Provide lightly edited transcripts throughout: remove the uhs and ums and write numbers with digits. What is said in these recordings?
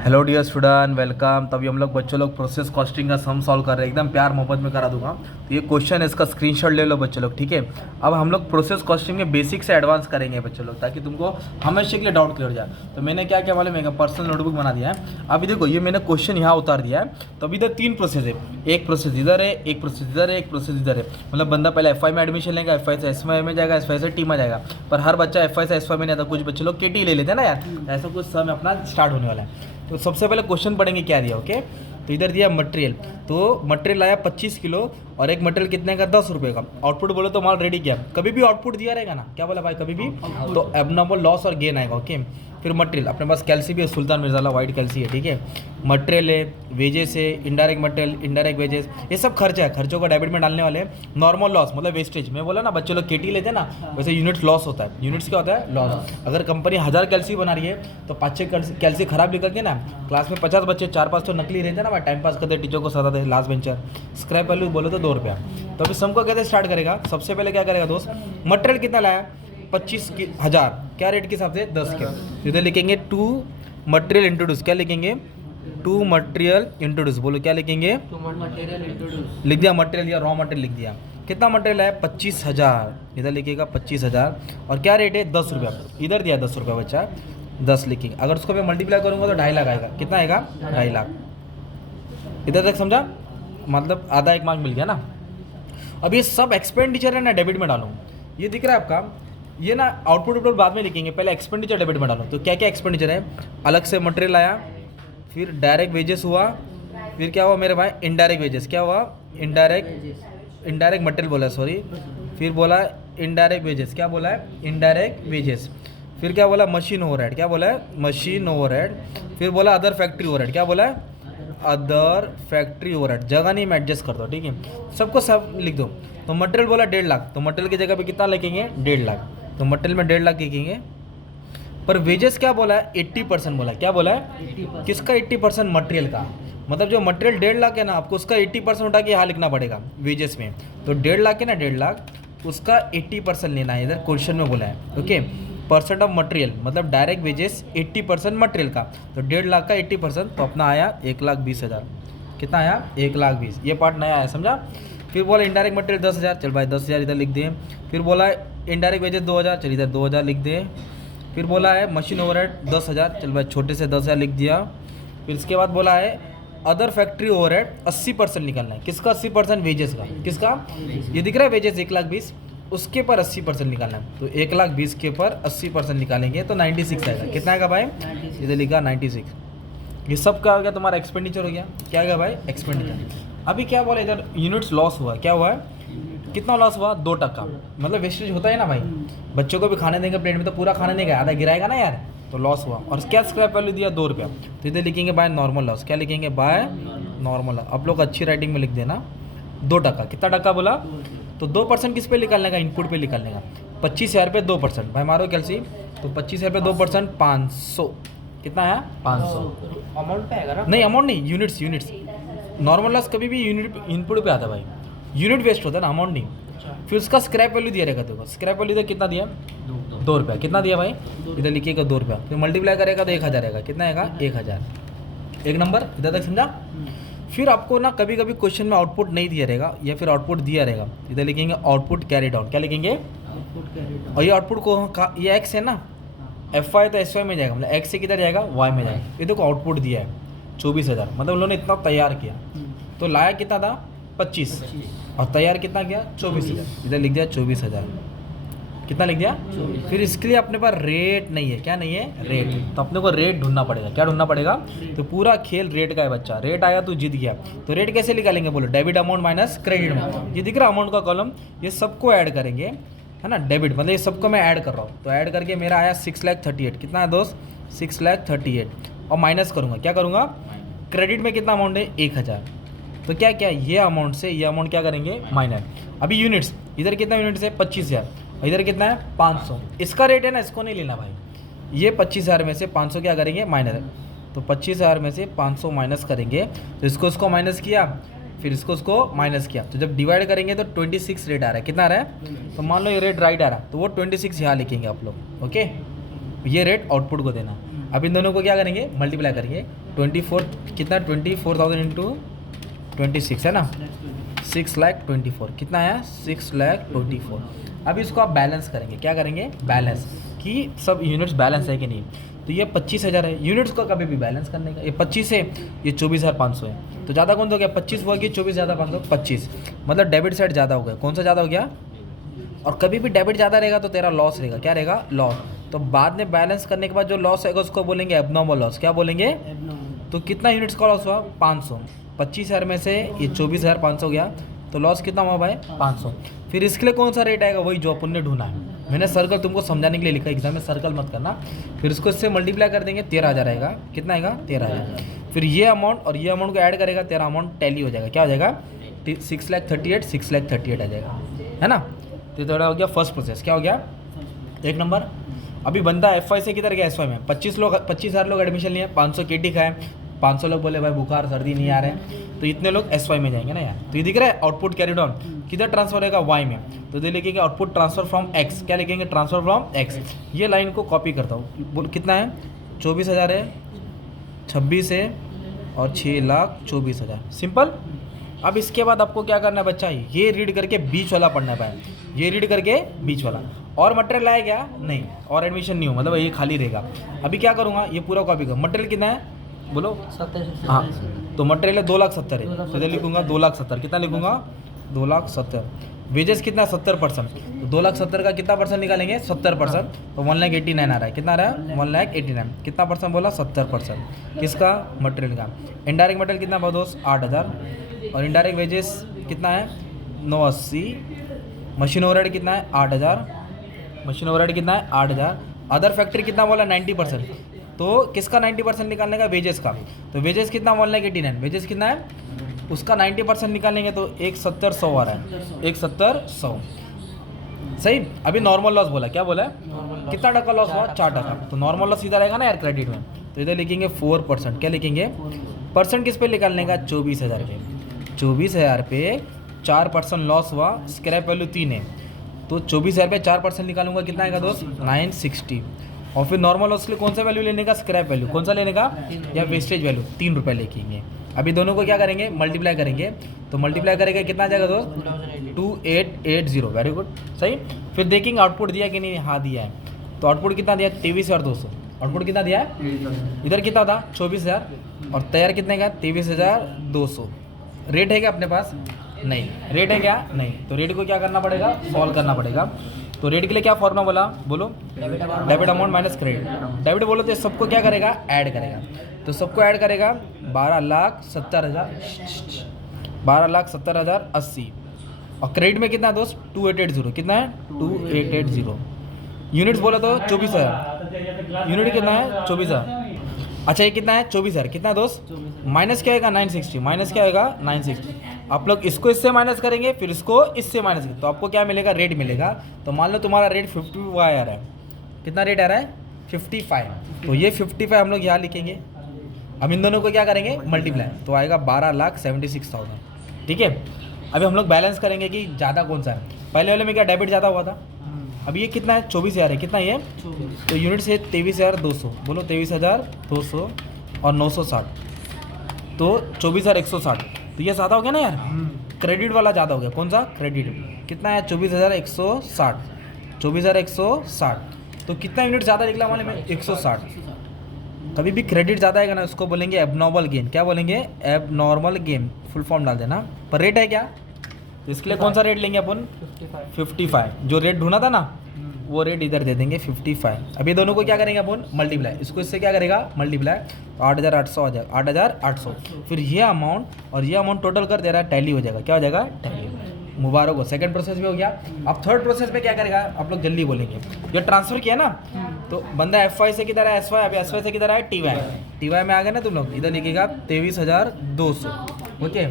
Hello dear student, welcome. तभी हम लोग बच्चों लोग प्रोसेस कॉस्टिंग का सम सॉल्व कर रहे हैं, एकदम प्यार मोहब्बत में करा दूंगा। तो ये क्वेश्चन है, इसका स्क्रीनशॉट ले लो बच्चों लोग, ठीक है। अब हम लोग प्रोसेस कॉस्टिंग में बेसिक से एडवांस करेंगे बच्चों लोग, ताकि तुमको हमेशा के लिए डाउट क्लियर हो जाए। तो मैंने क्या क्या मालूम है, पर्सनल नोटबुक बना दिया है। अभी देखो, ये मैंने क्वेश्चन यहाँ उतार दिया है। तो अभी इधर 3 प्रोसेस है, एक प्रोसेस इधर है, एक प्रोसेस इधर है, एक प्रोसेस इधर है। मतलब बंदा पहले एफ में एडमिशन लेगा, एफ से एस में जाएगा, एस से टी में जाएगा। पर हर बच्चा एफ से एस में नहीं आता, कुछ बच्चे लोग के टी ले लेते हैं ना यार। ऐसा कुछ समय अपना स्टार्ट होने वाला है। तो सबसे पहले क्वेश्चन पढ़ेंगे क्या दिया, ओके। तो इधर दिया मटेरियल, तो मटेरियल आया 25 किलो और एक मटेरियल कितने का, 10 रुपये का। आउटपुट बोलो तो माल रेडी किया। कभी भी आउटपुट दिया रहेगा ना, क्या बोला भाई, कभी भी तो एबनॉर्मल लॉस और गेन आएगा, ओके। फिर मटेरियल अपने पास कैल्सी भी है, सुल्तान मिर्जाला वाइट कैल्सी है, ठीक है। मटेरियल है, वेजेस है, इनडायरेक्ट मटेरियल, इनडायरेक्ट वेजेस, ये सब खर्चा है। खर्चों को डेबिट में डालने वाले हैं। नॉर्मल लॉस मतलब वेस्टेज, मैं बोला ना बच्चे लोग केटी लेते हैं ना, वैसे यूनिट लॉस होता है। यूनिट्स क्या होता है, लॉस। अगर कंपनी 1000 कैल्सी बना रही है तो 5-6 कैल्सी खराब निकल के ना, क्लास में 50 बच्चे 4-5 तो नकली रहते हैं ना भाई, टाइम पास करते, टीचर को सताते, लास्ट बेंचर। स्क्रैप वैल्यू बोलो तो 2 रुपया। तो अभी सम को कैसे स्टार्ट करेगा, सबसे पहले क्या करेगा दोस्त, मटेरियल कितना लाया, 25,000, क्या रेट के हिसाब से, 10 के। इधर लिखेंगे 2 मटेरियल इंट्रोड्यूस, क्या लिखेंगे, 2 मटेरियल इंट्रोड्यूस। बोलो क्या लिखेंगे, 2 मटेरियल इंट्रोड्यूस। लिख दिया मटेरियल या रॉ मटेरियल लिख दिया। कितना मटेरियल है, 25,000, इधर लिखेगा 25,000 और क्या रेट है, 10 रुपया। इधर दिया 10 रुपया बच्चा, 10 लिखेंगे। अगर उसको मैं मल्टीप्लाई करूँगा तो 2.5 लाख आएगा। कितना आएगा, 2.5 लाख। इधर तक समझा, मतलब आधा 1 मार्क मिल गया ना। अब ये सब एक्सपेंडिचर है ना, डेबिट में डालूँ। ये दिख रहा है आपका, ये ना आउटपुट बाद में लिखेंगे, पहले एक्सपेंडिचर डेबिट में डालो। तो क्या क्या एक्सपेंडिचर है, अलग से मटेरियल आया, फिर डायरेक्ट वेजेस हुआ, फिर क्या हुआ मेरे भाई, इनडायरेक्ट वेजेस। क्या हुआ, इनडायरेक्ट मटेरियल बोला, सॉरी। फिर बोला इनडायरेक्ट वेजेस, क्या बोला है, इनडायरेक्ट वेजेस। फिर क्या बोला, मशीन ओवरहेड, क्या बोला है, मशीन ओवरहेड। फिर बोला अदर फैक्ट्री ओवरहेड, क्या बोला है, अदर फैक्ट्री ओवरहेड। जगह नहीं, मैं एडजस्ट कर दो, ठीक है। सबको सब लिख दो। तो मटेरियल बोला 1.5 लाख, तो मटेरियल की जगह पे कितना लिखेंगे, 1.5 लाख। तो मटेरियल में 1.5 लाख लिखेंगे। पर वेजेस क्या बोला है, 80% बोला है। क्या बोला है, 80%। किसका 80%, मटेरियल का। मतलब जो मटेरियल 1.5 लाख है ना, आपको उसका 80% उठा के यहाँ लिखना पड़ेगा वेजेस में। तो 1.5 लाख है ना, 1.5 लाख, उसका 80% लेना है, इधर क्वेश्चन में बोला है, ओके। परसेंट ऑफ मटेरियल मतलब डायरेक्ट वेजेस 80% मटेरियल का, तो 1.5 लाख का 80%, तो अपना आया 1,20,000। कितना आया, 1,20,000। ये पार्ट नया है, समझा। फिर बोला इनडायरेक्ट मटेरियल 10,000, चल भाई 10,000 इधर लिख दिए। फिर बोला इनडायरेक्ट वेजेस 2,000, चल इधर 2,000 लिख दे। फिर बोला है मशीन ओवरहेड 10,000, चल भाई छोटे से 10,000 लिख दिया। फिर इसके बाद बोला है अदर फैक्ट्री ओवरहेड 80% निकालना है। किसका 80%, वेजेस का। किसका, ये दिख रहा है वेजेस 1,20,000, उसके पर 80% निकालना है। तो 1,20,000 के पर 80% निकालेंगे तो 96 आएगा। कितना आएगा भाई, इधर लिखा 96। ये सब क्या हो गया, तुम्हारा एक्सपेंडिचर हो गया। क्या आएगा भाई, एक्सपेंडिचर। अभी क्या बोला, इधर यूनिट्स लॉस हुआ। क्या हुआ है, कितना लॉस हुआ, 2%। मतलब वेस्टेज होता है ना भाई, बच्चों को भी खाने देंगे प्लेट में तो पूरा खाने देंगे, आधा गिराएगा ना यार, तो लॉस हुआ। और क्या स्क्रैप वैल्यू दिया, 2 रुपया। तो इधर लिखेंगे बाय नॉर्मल लॉस। क्या लिखेंगे, बाय नॉर्मल लॉस। आप लोग अच्छी राइटिंग में लिख देना, 2%। कितना टका बोला, तो 2% किस पे निकालने का, इनपुट पे निकालने का। 25,000 पे 2%, भाई मारो कैल्सी। तो 25,000 पे 2%, 500। कितना है, 500। अमाउंट पे आएगा ना, नहीं अमाउंट नहीं, यूनिट्स। नॉर्मल लॉस कभी भी यूनिट इनपुट पे आता है भाई, यूनिट वेस्ट होता है ना, अमाउंट नहीं। फिर उसका स्क्रैप वैल्यू दिया रहेगा, देखो स्क्रैप वैल्यू इधर कितना दिया, 2 रुपया। कितना दिया भाई, इधर लिखिएगा 2 रुपया। फिर मल्टीप्लाई करेगा तो 1,000 आएगा। कितना आएगा, 1,000। एक नंबर इधर तक समझा। फिर आपको ना कभी कभी क्वेश्चन में आउटपुट नहीं दिया रहेगा, या फिर आउटपुट दिया रहेगा, इधर लिखेंगे आउटपुट कैरी डाउन। क्या लिखेंगे, और ये आउटपुट को, ये एक्स है ना, एफ वाई तो एस वाई में जाएगा, मतलब एक्स से किधर जाएगा, वाई में जाएगा। ये देखो आउटपुट दिया है 24,000, मतलब उन्होंने इतना तैयार किया। तो लाया कितना था, 25, और तैयार कितना किया, 24,000। इधर लिख दिया 24,000। कितना लिख दिया, फिर इसके लिए अपने पास रेट नहीं है। क्या नहीं है, रेट। तो अपने को रेट ढूंढना पड़ेगा। क्या ढूंढना पड़ेगा, तो पूरा खेल रेट का है बच्चा। रेट आया तो जीत गया। तो रेट कैसे निकालेंगे, बोलो debit amount minus credit amount. ये दिख रहा अमाउंट का कॉलम, ये सबको ऐड करेंगे, है ना, डेबिट मतलब ये सबको मैं ऐड कर रहा हूँ। तो ऐड करके मेरा आया 6,38,000। कितना है दोस्त, 6,38,000। और माइनस करूँगा, क्या करूँगा, क्रेडिट में कितना अमाउंट है, 1,000। तो क्या क्या, ये अमाउंट से ये अमाउंट क्या करेंगे, माइनस। अभी यूनिट्स, इधर कितना यूनिट्स है, 25,000, और इधर कितना है, 500। इसका रेट है ना, इसको नहीं लेना भाई। ये 25,000 में से 500 क्या करेंगे, माइनस। तो 25,000 में से 500 माइनस करेंगे, तो इसको माइनस किया, फिर इसको माइनस किया। तो जब डिवाइड करेंगे तो 26 रेट आ रहा है। कितना आ रहा है, तो मान लो ये रेट राइट आ रहा है, तो वो 26 यहाँ लिखेंगे आप लोग, ओके। ये रेट आउटपुट को देना। अब इन दोनों को क्या करेंगे, मल्टीप्लाई करेंगे। 24 कितना, 24,000 इंटू 26 है ना, 6,24,000 कितना आया, 6,24,000। अब इसको आप बैलेंस करेंगे, क्या करेंगे, बैलेंस कि सब यूनिट्स बैलेंस है कि नहीं। तो ये 25,000 है, यूनिट्स को कभी भी बैलेंस करने का। ये 25 है, ये 24,500 है, तो ज़्यादा कौन सा हो गया, 25 हुआ कि 24,500, 25 मतलब डेबिट साइड ज़्यादा हो गया। कौन सा ज़्यादा हो गया, और कभी भी डेबिट ज़्यादा रहेगा तो तेरा लॉस रहेगा, क्या रहेगा, लॉस। तो बाद में बैलेंस करने के बाद जो लॉस आएगा उसको बोलेंगे एबनॉर्मल लॉस। क्या बोलेंगे, तो कितना यूनिट्स का लॉस हुआ, 500। 25,000 में से ये 24,500 गया, तो लॉस कितना हुआ भाई, 500। फिर इसके लिए कौन सा रेट आएगा, वही जो अपन ने ढूंढा है। मैंने सर्कल तुमको समझाने के लिए लिखा, एग्जाम में सर्कल मत करना। फिर इसको इससे मल्टीप्लाई कर देंगे, 13,000 आएगा, कितना आएगा, 13,000। फिर ये अमाउंट और ये अमाउंट को ऐड करेगा, तेरा अमाउंट टैली हो जाएगा, क्या हो जाएगा, 6,38,6,38 आ जाएगा, है ना। तो थोड़ा हो गया फर्स्ट प्रोसेस, क्या हो गया, एक नंबर। अभी बंदा एफवाई से किधर गया, एसवाई में 25,000 लोग एडमिशन लिए, 500 केटी खाए, 500 लोग बोले भाई बुखार सर्दी नहीं आ रहा है, तो इतने लोग एसवाई में जाएंगे ना यार। तो ये दिख रहा है आउटपुट कैरिड ऑन, किधर ट्रांसफर होगा, वाई में। तो ये लिखेंगे आउटपुट ट्रांसफर फ्रॉम एक्स, क्या लिखेंगे, ट्रांसफर फ्रॉम एक्स। ये लाइन को कॉपी करता हूँ, बोल कितना है, 24,000 है, 26 है और 6,24,000, सिंपल। अब इसके बाद आपको क्या करना है बच्चा, ये रीड करके बीच वाला पढ़ना है भाई, ये रीड करके बीच वाला। और मटेरियल आया क्या, नहीं, और एडमिशन नहीं हो, मतलब ये खाली रहेगा। अभी क्या करूँगा, ये पूरा कॉपी करूँ। मटेरियल कितना है, बोलो, 70। हाँ, तो मटेरियल है 2,70,000 है, तो इधर लिखूंगा 2,70,000, कितना लिखूंगा, 2,70,000। वेजेस कितना, 70%, तो 2,70,000 का कितना परसेंट निकालेंगे, 70%, तो 1,89,000 आ रहा है, कितना आ रहा है, 1,89,000, कितना परसेंट बोला, 70%, किसका, मटेरियल का। इनडायरेक्ट मटेरियल कितना बहुत दोस्त, 8,000, और इनडायरेक्ट वेजेस कितना है, 980। मशीन ओवरहेड कितना है, 8,000, मशीन ओवरहेड कितना है, 8,000। अदर फैक्ट्री कितना बोला, 90%, तो किसका 90% निकालने का, वेजेस का। तो वेजेस कितना, 1,89,000, वेजेस कितना है, उसका 90% निकालेंगे तो 1,70,100 आ रहा है, 1,70,100, सही। अभी नॉर्मल लॉस बोला, क्या बोला है, कितना टका लॉस हुआ, 4%। तो नॉर्मल लॉस सीधा रहेगा ना यार क्रेडिट में, तो इधर लिखेंगे 4%, क्या लिखेंगे, परसेंट किस पे निकालने का, 24,000 पे। 24,000 पे 4% लॉस हुआ, स्क्रैप वैल्यू 3 है, तो 24,000 पे 4% निकालूंगा, कितना आएगा दोस्त, 960। और फिर नॉर्मल लॉस के लिए कौन सा वैल्यू लेने का, स्क्रैप वैल्यू, कौन सा लेने का, या वेस्टेज वैल्यू, 3 रुपये लिखेंगे। अभी दोनों को क्या करेंगे, मल्टीप्लाई करेंगे, तो मल्टीप्लाई करेंगे कितना आ जाएगा दोस्त, 2880, वेरी गुड, सही। फिर देखेंगे आउटपुट दिया कि नहीं, हाँ दिया है, तो आउटपुट कितना दिया, 23,200, आउटपुट कितना दिया है, इधर कितना था, 24,000, और तैयार कितने का, 23,200। रेट है क्या अपने पास, नहीं, रेट है क्या, नहीं, तो रेट को क्या करना पड़ेगा, सॉल्व करना पड़ेगा। तो रेट के लिए क्या फॉर्मूला बोला, बोलो, debit amount minus credit. Debit बोलो तो सबको क्या करेगा, ऐड करेगा, तो सबको ऐड करेगा 12,70,000, 12,70,080। और क्रेडिट में कितना दोस्त, 2880, कितना है, 2880। यूनिट्स बोला तो 24,000, यूनिट कितना है, 24,000। अच्छा ये कितना है, 24,000, कितना दोस्त, माइनस क्या होगा, 960, माइनस क्या होगा, 960। आप लोग इसको इससे माइनस करेंगे, फिर इसको इससे माइनस करेंगे, तो आपको क्या मिलेगा, रेट मिलेगा। तो मान लो तुम्हारा रेट 55 आ रहा है, कितना रेट आ रहा है, 55, तो ये 55 हम लोग यहाँ लिखेंगे। अब इन दोनों को क्या करेंगे, मल्टीप्लाई, तो आएगा 12,76,000, ठीक है। अभी हम लोग बैलेंस करेंगे कि ज़्यादा कौन सा है। पहले वाले में क्या डेबिट ज़्यादा हुआ था, अब ये कितना है, 24,000 है, कितना ये, तो यूनिट से 23,200, बोलो 23,200 और 960, तो 24,160, तो ये ज़्यादा हो गया ना यार, क्रेडिट वाला ज़्यादा हो गया। कौन सा, क्रेडिट, कितना है, 24,160, 24,160, तो कितना यूनिट ज़्यादा निकला हमारे में, 160। कभी भी क्रेडिट ज़्यादा आएगा ना, उसको बोलेंगे एबनॉर्मल गेन, क्या बोलेंगे, एबनॉर्मल गेन, फुल फॉर्म डाल देना। पर रेट है क्या, तो इसके लिए कौन सा रेट लेंगे अपन, 55, जो रेट ढूंढा था ना वो रेट इधर दे देंगे 55। अभी दोनों को क्या करेंगे अपन, मल्टीप्लाई, इसको इससे क्या करेगा, मल्टीप्लाई, तो 8,800 आ जाएगा, 8,800। फिर ये अमाउंट और ये अमाउंट टोटल कर दे रहा है, टैली हो जाएगा, क्या हो जाएगा, टैली। मुबारक हो, सेकंड प्रोसेस भी हो गया। अब थर्ड प्रोसेस में क्या करेगा, आप लोग जल्दी बोलेंगे। जो ट्रांसफर किया ना, तो बंदा एफवाई से किधर है, एसवाई, अभी एसवाई से किधर है, टीवाई में आ गए ना तुम लोग, इधर लिखेगा 23,200, ओके,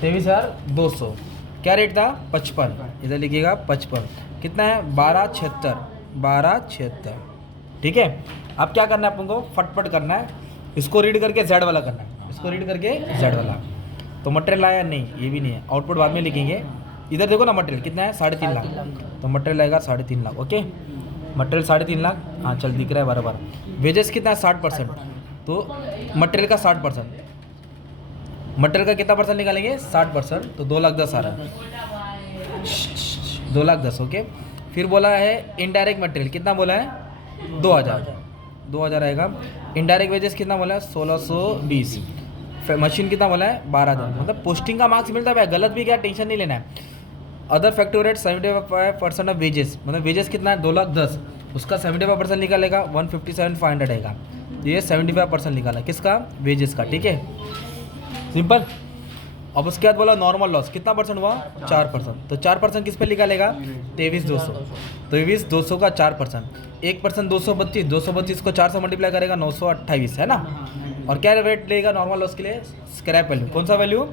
23,200। क्या रेट था, 55, इधर लिखिएगा 55, कितना है, 12,76, 12,76, ठीक है। अब क्या करना है अपन को, फटफट करना है, इसको रीड करके जेड वाला करना है, इसको रीड करके जेड वाला। तो मटेरियल आया नहीं, ये भी नहीं है, आउटपुट बाद में लिखेंगे। इधर देखो ना मटेरियल कितना है, 3.5 लाख, तो मटेरियल आएगा 3.5 लाख, ओके। मटेरियल 3.5 लाख, हाँ चल दिख रहा है बराबर। वेजेस कितना है 60%, तो मटेरियल का 60%, मटेरियल का कितना परसेंट निकालेंगे 60%, तो 2,10,000 आ रहा है, 2,10,000 ओके। फिर बोला है इनडायरेक्ट मटेरियल कितना बोला है 2,000 आएगा। इनडायरेक्ट वेजेस कितना बोला है 1,620, मशीन कितना बोला है 12,000, मतलब पोस्टिंग का मार्क्स मिलता है, गलत भी क्या टेंशन नहीं लेना है। अदर फैक्टोरेट 75% ऑफ वेजेस, मतलब वेजेस कितना है 2,10,000, उसका 75% निकालेगा 157,500 आएगा, ये 75% निकाला किसका वेजेस का, ठीक है सिंपल। अब उसके बाद बोला नॉर्मल लॉस कितना परसेंट हुआ 4%, तो 4% किस पे निकालेगा 23,200, 23,200 का 4%, 1% 232, 232 को 4 से मल्टीप्लाई करेगा 928 है ना। और क्या रेट लेगा नॉर्मल लॉस के लिए स्क्रैप वैल्यू, कौन सा वैल्यू,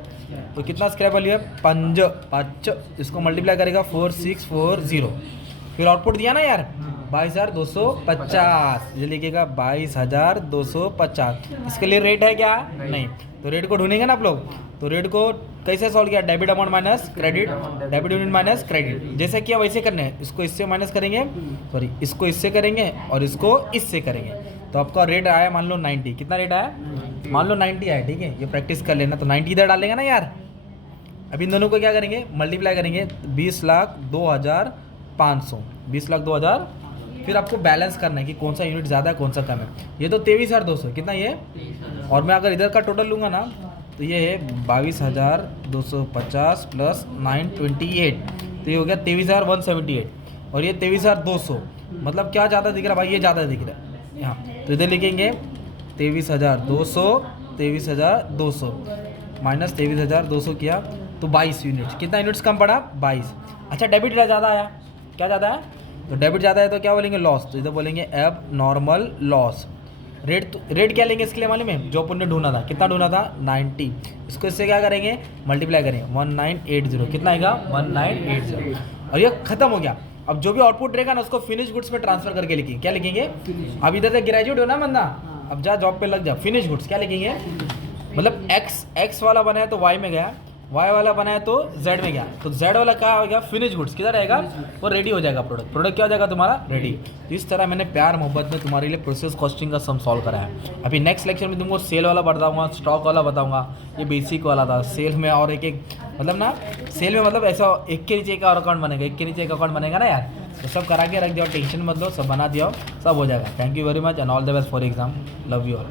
तो कितना स्क्रैप वैल्यू है 5, इसको मल्टीप्लाई करेगा 4640, फिर आउटपुट दिया ना यार 22,250, ये लिखेगा 22,250। इसके लिए रेट है क्या नहीं, तो रेट को ढूंढेंगे ना आप लोग, तो रेट को कैसे सॉल्व किया, debit amount minus credit, debit unit minus credit, जैसे किया वैसे करने हैं। इसको इससे माइनस करेंगे, सॉरी इसको इससे करेंगे और इसको इससे करेंगे, तो आपका रेट आया मान लो 90, कितना रेट आया मान लो 90 आया, ठीक है ये प्रैक्टिस कर लेना। तो 90 इधर डालेंगे ना यार, अब इन दोनों को क्या करेंगे मल्टीप्लाई करेंगे 20,02,500, 20,02,000, फिर आपको बैलेंस करना है कि कौन सा यूनिट ज़्यादा है कौन सा कम है। ये तो 23,200 कितना ये, और मैं अगर इधर का टोटल लूँगा ना तो ये है 22,250 प्लस 928, तो ये हो गया 23,178, और ये 23,200, मतलब क्या ज़्यादा दिख रहा है भाई, ये ज़्यादा दिख रहा है यहाँ, तो इधर लिखेंगे 23,200, 23,200 माइनस 23,200 किया तो 22 यूनिट्स, कितना यूनिट्स कम पड़ा 22। अच्छा डेबिट ज़्यादा आया, क्या ज़्यादा है, तो डेबिट ज़्यादा है तो क्या बोलेंगे लॉस, तो इधर बोलेंगे एब नॉर्मल लॉस। रेट क्या लेंगे इसके लिए मालूम है, जो अपन ने ढूंढा था, कितना ढूंढा था 90, इसको इससे क्या करेंगे मल्टीप्लाई करेंगे 1980, कितना आएगा 1980, और ये खत्म हो गया। अब जो भी आउटपुट रहेगा ना उसको फिनिश गुड्स में ट्रांसफर करके लिखेंगे, क्या लिखेंगे, अब इधर से ग्रेजुएट हो ना बंदा, अब जा जॉब पे लग जा, फिनिश गुड्स क्या लिखेंगे, मतलब एक्स वाला बनाया तो वाई में गया, वाई वाला बनाया तो जेड में गया, तो जेड वाला क्या हो गया फिनिश गुड्स, किधर रहेगा वो रेडी हो जाएगा, प्रोडक्ट क्या हो जाएगा तुम्हारा रेडी। तो इस तरह मैंने प्यार मोहब्बत में तुम्हारे लिए प्रोसेस कॉस्टिंग का सम सॉल्व करा है। अभी नेक्स्ट लेक्चर में तुमको सेल वाला बताऊंगा, स्टॉक वाला बताऊंगा, ये बेसिक वाला था सेल में, और एक मतलब ना सेल में मतलब ऐसा एक के नीचे एक और अकाउंट बनेगा, एक के नीचे एक अकाउंट बनेगा ना यार, तो सब करा के रख दिया, टेंशन मत लो, सब बना दिया, सब हो जाएगा। Thank you very much and all the best for exam, love you all.